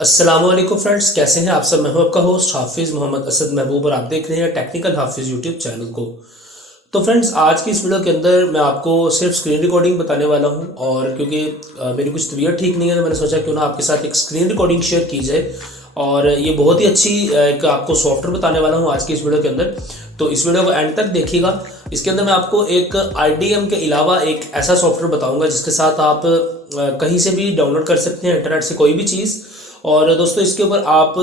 अस्सलाम वालेकुम फ्रेंड्स, कैसे हैं आप सब। मैं हूं आपका होस्ट हाफिज़ मोहम्मद असद महबूब और आप देख रहे हैं टेक्निकल हाफिज़ यूट्यूब चैनल को। तो फ्रेंड्स, आज की इस वीडियो के अंदर मैं आपको सिर्फ स्क्रीन रिकॉर्डिंग बताने वाला हूं और क्योंकि मेरी कुछ तबीयत ठीक नहीं है तो मैंने सोचा क्यों ना आपके साथ एक स्क्रीन रिकॉर्डिंग शेयर की जाए। और ये बहुत ही अच्छी एक आपको सॉफ्टवेयर बताने वाला हूँ आज की इस वीडियो के अंदर। तो इस वीडियो को एंड तक देखिएगा। इसके अंदर मैं आपको एक IDM के अलावा एक ऐसा सॉफ्टवेयर बताऊंगा जिसके साथ आप कहीं से भी डाउनलोड कर सकते हैं इंटरनेट से कोई भी चीज़। और दोस्तों, इसके ऊपर आप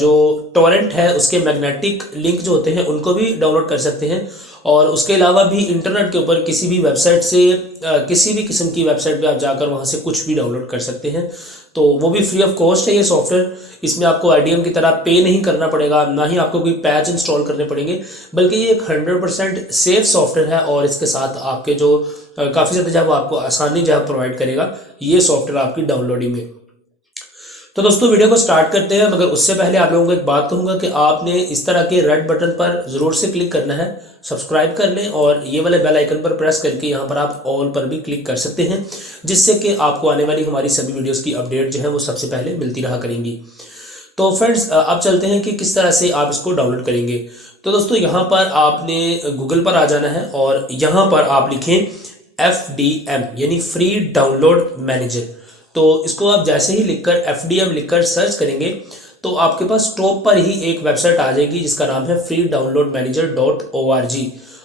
जो टोरेंट है उसके मैग्नेटिक लिंक जो होते हैं उनको भी डाउनलोड कर सकते हैं। और उसके अलावा भी इंटरनेट के ऊपर किसी भी वेबसाइट से किसी भी किस्म की वेबसाइट पे आप जाकर वहाँ से कुछ भी डाउनलोड कर सकते हैं। तो वो भी फ्री ऑफ कॉस्ट है ये सॉफ्टवेयर। इसमें आपको IDM की तरह पे नहीं करना पड़ेगा, ना ही आपको कोई पैच इंस्टॉल करने पड़ेंगे, बल्कि ये एक 100% सेफ सॉफ्टवेयर है। और इसके साथ आपके जो काफ़ी ज़्यादा जो है वो आपको आसानी जो है प्रोवाइड करेगा ये सॉफ्टवेयर आपकी डाउनलोडिंग में। तो दोस्तों, वीडियो को स्टार्ट करते हैं, मगर उससे पहले आप लोगों को एक बात कहूंगा कि आपने इस तरह के रेड बटन पर ज़रूर से क्लिक करना है, सब्सक्राइब कर लें और ये वाले बेल आइकन पर प्रेस करके यहाँ पर आप ऑल पर भी क्लिक कर सकते हैं, जिससे कि आपको आने वाली हमारी सभी वीडियोज़ की अपडेट जो है वो सबसे पहले मिलती रहा करेंगी। तो फ्रेंड्स, अब चलते हैं कि किस तरह से आप इसको डाउनलोड करेंगे। तो दोस्तों, यहाँ पर आपने गूगल पर आ जाना है और यहाँ पर आप लिखें FDM यानी फ्री डाउनलोड मैनेजर। तो इसको आप जैसे ही लिखकर FDM लिखकर सर्च करेंगे तो आपके पास टॉप पर ही एक वेबसाइट आ जाएगी जिसका नाम है freedownloadmanager.org।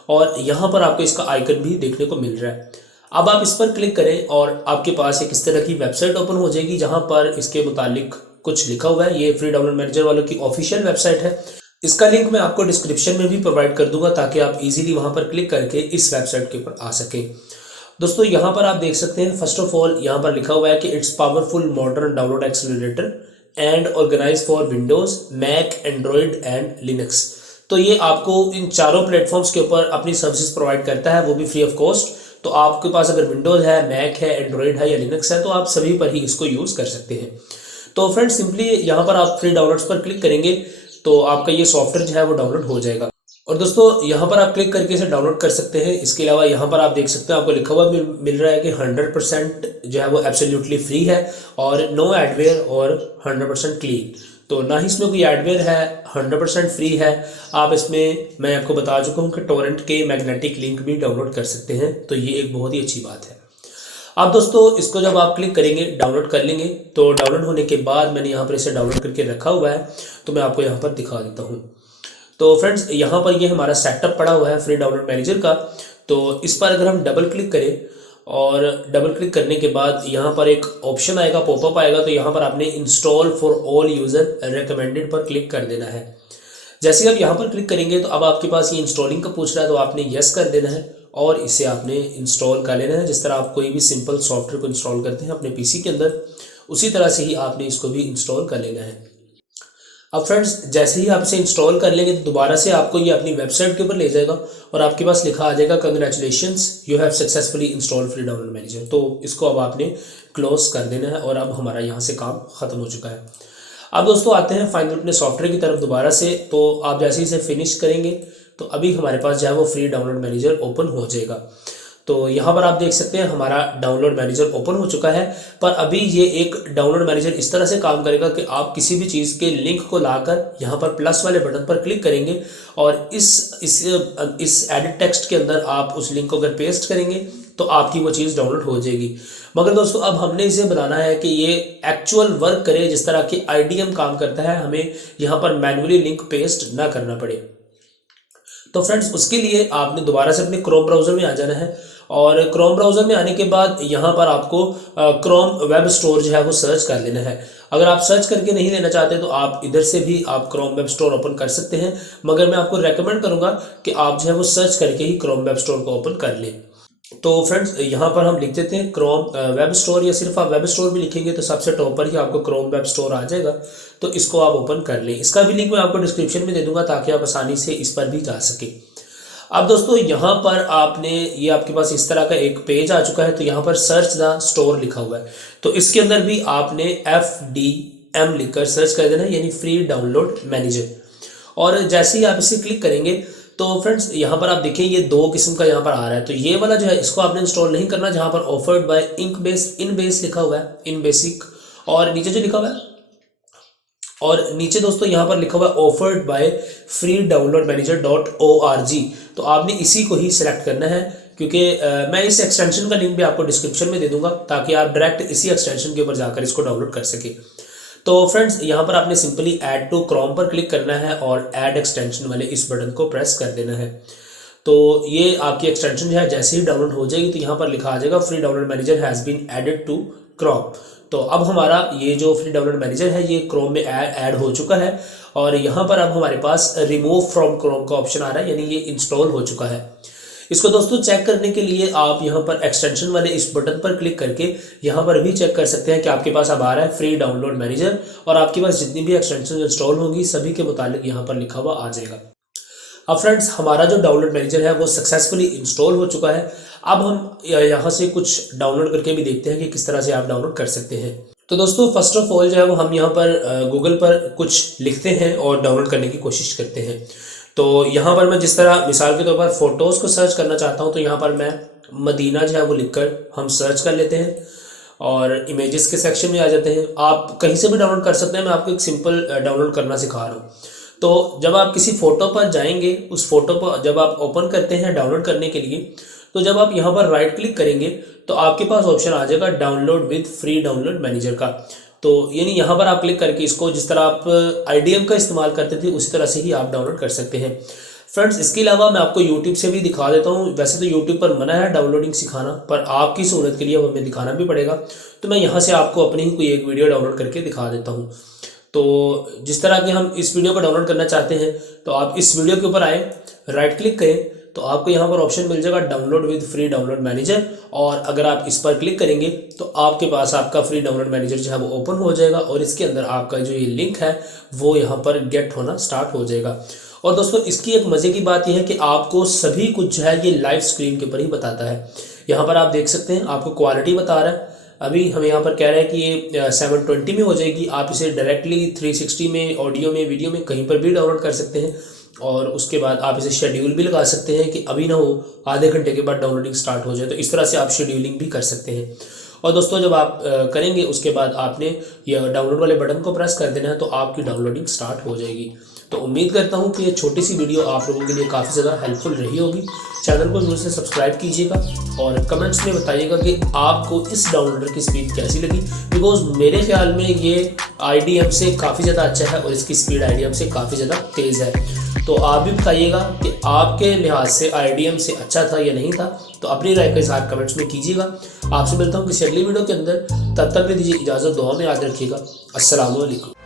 और यहाँ पर आपको इसका आइकन भी देखने को मिल रहा है। अब आप इस पर क्लिक करें और आपके पास एक इस तरह की वेबसाइट ओपन हो जाएगी जहाँ पर इसके मुतालिक कुछ लिखा हुआ है। ये फ्री डाउनलोड मैनेजर वालों की ऑफिशियल वेबसाइट है। इसका लिंक मैं आपको डिस्क्रिप्शन में भी प्रोवाइड कर दूंगा ताकि आप इजीली वहां पर क्लिक करके इस वेबसाइट के ऊपर आ सकें। दोस्तों, यहाँ पर आप देख सकते हैं, फर्स्ट ऑफ ऑल यहाँ पर लिखा हुआ है कि it's powerful modern download accelerator and organise for Windows, Mac, Android and Linux. तो ये आपको इन चारों प्लेटफॉर्म्स के ऊपर अपनी सर्विसेज प्रोवाइड करता है, वो भी फ्री ऑफ कॉस्ट। तो आपके पास अगर विंडोज है, मैक है, एंड्रॉयड है या लिनक्स है तो आप सभी पर ही इसको यूज़ कर सकते हैं। तो फ्रेंड्स, सिंपली यहाँ पर आप फ्री डाउनलोड्स पर क्लिक करेंगे तो आपका ये सॉफ्टवेयर जो है वो डाउनलोड हो जाएगा। और दोस्तों, यहाँ पर आप क्लिक करके इसे डाउनलोड कर सकते हैं। इसके अलावा यहाँ पर आप देख सकते हैं, आपको लिखा हुआ मिल रहा है कि 100% जो है वो एब्सोल्युटली फ्री है और नो एडवेयर और 100% क्लीन। तो ना ही इसमें कोई एडवेयर है, 100% फ्री है। आप इसमें, मैं आपको बता चुका हूँ कि टोरेंट के मैग्नेटिक लिंक भी डाउनलोड कर सकते हैं, तो ये एक बहुत ही अच्छी बात है। अब दोस्तों, इसको जब आप क्लिक करेंगे, डाउनलोड कर लेंगे, तो डाउनलोड होने के बाद मैंने यहाँ पर इसे डाउनलोड करके रखा हुआ है, तो मैं आपको यहाँ पर दिखा देता हूँ। तो फ्रेंड्स, यहाँ पर ये हमारा सेटअप पड़ा हुआ है फ्री डाउनलोड मैनेजर का। तो इस पर अगर हम डबल क्लिक करें और डबल क्लिक करने के बाद यहाँ पर एक ऑप्शन आएगा, पॉपअप आएगा, तो यहाँ पर आपने install for all user recommended पर क्लिक कर देना है। जैसे आप यहाँ पर क्लिक करेंगे तो अब आपके पास ये इंस्टॉलिंग का पूछ रहा है, तो आपने यस कर देना है और इसे आपने इंस्टॉल कर लेना है। जिस तरह आप कोई भी सिंपल सॉफ्टवेयर को इंस्टॉल करते हैं अपने PC के अंदर, उसी तरह से ही आपने इसको भी इंस्टॉल कर लेना है। अब फ्रेंड्स, जैसे ही आप इसे इंस्टॉल कर लेंगे तो दोबारा से आपको ये अपनी वेबसाइट के ऊपर ले जाएगा और आपके पास लिखा आ जाएगा congratulations, you have successfully install free download manager. तो इसको अब आपने क्लोज कर देना है और अब हमारा यहाँ से काम ख़त्म हो चुका है। अब दोस्तों, आते हैं फाइनल अपने सॉफ्टवेयर की तरफ दोबारा से। तो आप जैसे ही इसे फिनिश करेंगे तो अभी हमारे पास जो है वो फ्री डाउनलोड मैनेजर ओपन हो जाएगा। तो यहाँ पर आप देख सकते हैं हमारा डाउनलोड मैनेजर ओपन हो चुका है। पर अभी ये एक डाउनलोड मैनेजर इस तरह से काम करेगा कि आप किसी भी चीज़ के लिंक को लाकर यहाँ पर प्लस वाले बटन पर क्लिक करेंगे और इस एडिट टेक्स्ट के अंदर आप उस लिंक को अगर पेस्ट करेंगे तो आपकी वो चीज़ डाउनलोड हो जाएगी। मगर दोस्तों, अब हमने इसे बनाना है कि ये एक्चुअल वर्क करे जिस तरह की IDM काम करता है, हमें यहाँ पर मैन्युअली लिंक पेस्ट ना करना पड़े। तो फ्रेंड्स, उसके लिए आपने दोबारा से अपने क्रोम ब्राउज़र में आ जाना है और क्रोम ब्राउज़र में आने के बाद यहाँ पर आपको क्रोम वेब स्टोर जो है वो सर्च कर लेना है। अगर आप सर्च करके नहीं लेना चाहते तो आप इधर से भी आप क्रोम वेब स्टोर ओपन कर सकते हैं, मगर मैं आपको रेकमेंड करूँगा कि आप जो है वो सर्च करके ही क्रोम वेब स्टोर को ओपन कर लें। तो फ्रेंड्स, यहाँ पर हम लिख देते हैं क्रोम वेब स्टोर, या सिर्फ आप वेब स्टोर भी लिखेंगे तो सबसे टॉप पर ही आपको क्रोम वेब स्टोर आ जाएगा। तो इसको आप ओपन कर लें। इसका भी लिंक मैं आपको डिस्क्रिप्शन में दे दूंगा ताकि आप आसानी से इस पर भी जा सके। अब दोस्तों, यहाँ पर आपने, ये आपके पास इस तरह का एक पेज आ चुका है, तो यहाँ पर सर्च द स्टोर लिखा हुआ है। तो इसके अंदर भी आपने FDM लिखकर सर्च कर देना, यानी फ्री डाउनलोड मैनेजर। और जैसे ही आप इसे क्लिक करेंगे तो फ्रेंड्स, यहाँ पर आप देखें ये दो किस्म का यहाँ पर आ रहा है। तो ये वाला जो है इसको आपने इंस्टॉल नहीं करना, जहाँ पर ऑफर्ड बाय इन बेस लिखा हुआ है, इन बेसिक, और नीचे जो लिखा हुआ है और नीचे दोस्तों यहाँ पर लिखा हुआ है ऑफर्ड बाय freedownloadmanager.org। तो आपने इसी को ही सिलेक्ट करना है, क्योंकि मैं इस एक्सटेंशन का लिंक भी आपको डिस्क्रिप्शन में दे दूंगा ताकि आप डायरेक्ट इसी एक्सटेंशन के ऊपर जाकर इसको डाउनलोड कर सके। तो फ्रेंड्स यहाँ पर आपने सिंपली ऐड टू क्रोम पर क्लिक करना है और ऐड एक्सटेंशन वाले इस बटन को प्रेस कर देना है। तो ये आपकी एक्सटेंशन जो है जैसे ही डाउनलोड हो जाएगी तो यहाँ पर लिखा आ जाएगा free download manager has been added to Chrome. तो अब हमारा ये जो फ्री डाउनलोड मैनेजर है ये क्रोम में ऐड हो चुका है और यहाँ पर अब हमारे पास रिमूव फ्रॉम क्रोम का ऑप्शन आ रहा है, यानी ये इंस्टॉल हो चुका है। इसको दोस्तों चेक करने के लिए आप यहाँ पर एक्सटेंशन वाले इस बटन पर क्लिक करके यहाँ पर भी चेक कर सकते हैं कि आपके पास अब आ रहा है फ्री डाउनलोड मैनेजर, और आपके पास जितनी भी एक्सटेंशन इंस्टॉल होंगी सभी के मुतालिक यहाँ पर लिखा हुआ आ जाएगा। अब फ्रेंड्स हमारा जो डाउनलोड मैनेजर है वो सक्सेसफुली इंस्टॉल हो चुका है। अब हम यहाँ से कुछ डाउनलोड करके भी देखते हैं कि किस तरह से आप डाउनलोड कर सकते हैं। तो दोस्तों फर्स्ट ऑफ ऑल जो है वो हम यहाँ पर गूगल पर कुछ लिखते हैं और डाउनलोड करने की कोशिश करते हैं। तो यहाँ पर मैं जिस तरह मिसाल के तौर पर फ़ोटोज़ को सर्च करना चाहता हूँ तो यहाँ पर मैं मदीना जो है वो लिखकर हम सर्च कर लेते हैं और इमेजेस के सेक्शन में आ जाते हैं। आप कहीं से भी डाउनलोड कर सकते हैं, मैं आपको एक सिंपल डाउनलोड करना सिखा रहा हूँ। तो जब आप किसी फ़ोटो पर जाएंगे, उस फोटो पर जब आप ओपन करते हैं डाउनलोड करने के लिए, तो जब आप यहाँ पर राइट क्लिक करेंगे तो आपके पास ऑप्शन आ जाएगा download with free download manager का। तो यानी यहाँ पर आप क्लिक करके इसको जिस तरह आप IDM का इस्तेमाल करते थे उसी तरह से ही आप डाउनलोड कर सकते हैं। फ्रेंड्स इसके अलावा मैं आपको YouTube से भी दिखा देता हूँ। वैसे तो YouTube पर मना है डाउनलोडिंग सिखाना, पर आपकी सहूलत के लिए वो हमें दिखाना भी पड़ेगा। तो मैं यहाँ से आपको अपनी ही कोई एक वीडियो डाउनलोड करके दिखा देता हूँ। तो जिस तरह की हम इस वीडियो को डाउनलोड करना चाहते हैं तो आप इस वीडियो के ऊपर आए, राइट क्लिक करें तो आपको यहाँ पर ऑप्शन मिल जाएगा download with free download manager, और अगर आप इस पर क्लिक करेंगे तो आपके पास आपका फ्री डाउनलोड मैनेजर जो है वो ओपन हो जाएगा और इसके अंदर आपका जो ये लिंक है वो यहाँ पर गेट होना स्टार्ट हो जाएगा। और दोस्तों इसकी एक मज़े की बात यह है कि आपको सभी कुछ जो है ये लाइव स्क्रीन के ऊपर ही बताता है। यहाँ पर आप देख सकते हैं आपको क्वालिटी बता रहा है। अभी हम यहाँ पर कह रहे हैं कि ये 720 में हो जाएगी। आप इसे डायरेक्टली 360 में, ऑडियो में, वीडियो में कहीं पर भी डाउनलोड कर सकते हैं। और उसके बाद आप इसे शेड्यूल भी लगा सकते हैं कि अभी ना हो आधे घंटे के बाद डाउनलोडिंग स्टार्ट हो जाए, तो इस तरह से आप शेड्यूलिंग भी कर सकते हैं। और दोस्तों जब आप करेंगे उसके बाद आपने यह डाउनलोड वाले बटन को प्रेस कर देना है तो आपकी डाउनलोडिंग स्टार्ट हो जाएगी। तो उम्मीद करता हूँ कि ये छोटी सी वीडियो आप लोगों के लिए काफ़ी ज़्यादा हेल्पफुल रही होगी। चैनल को जरूर से सब्सक्राइब कीजिएगा और कमेंट्स में बताइएगा कि आपको इस डाउनलोडर की स्पीड कैसी लगी, बिकॉज मेरे ख्याल में ये IDM से काफ़ी ज़्यादा अच्छा है और इसकी स्पीड IDM से काफ़ी ज़्यादा तेज़ है। तो आप भी बताइएगा कि आपके लिहाज से IDM से अच्छा था या नहीं था। तो अपनी राय का इज़हार कमेंट्स में कीजिएगा। आपसे मिलता हूँ किसी अगली वीडियो के अंदर, तब तक ले दीजिए इजाज़त, दुआ में याद रखिएगा। अस्सलाम वालेकुम।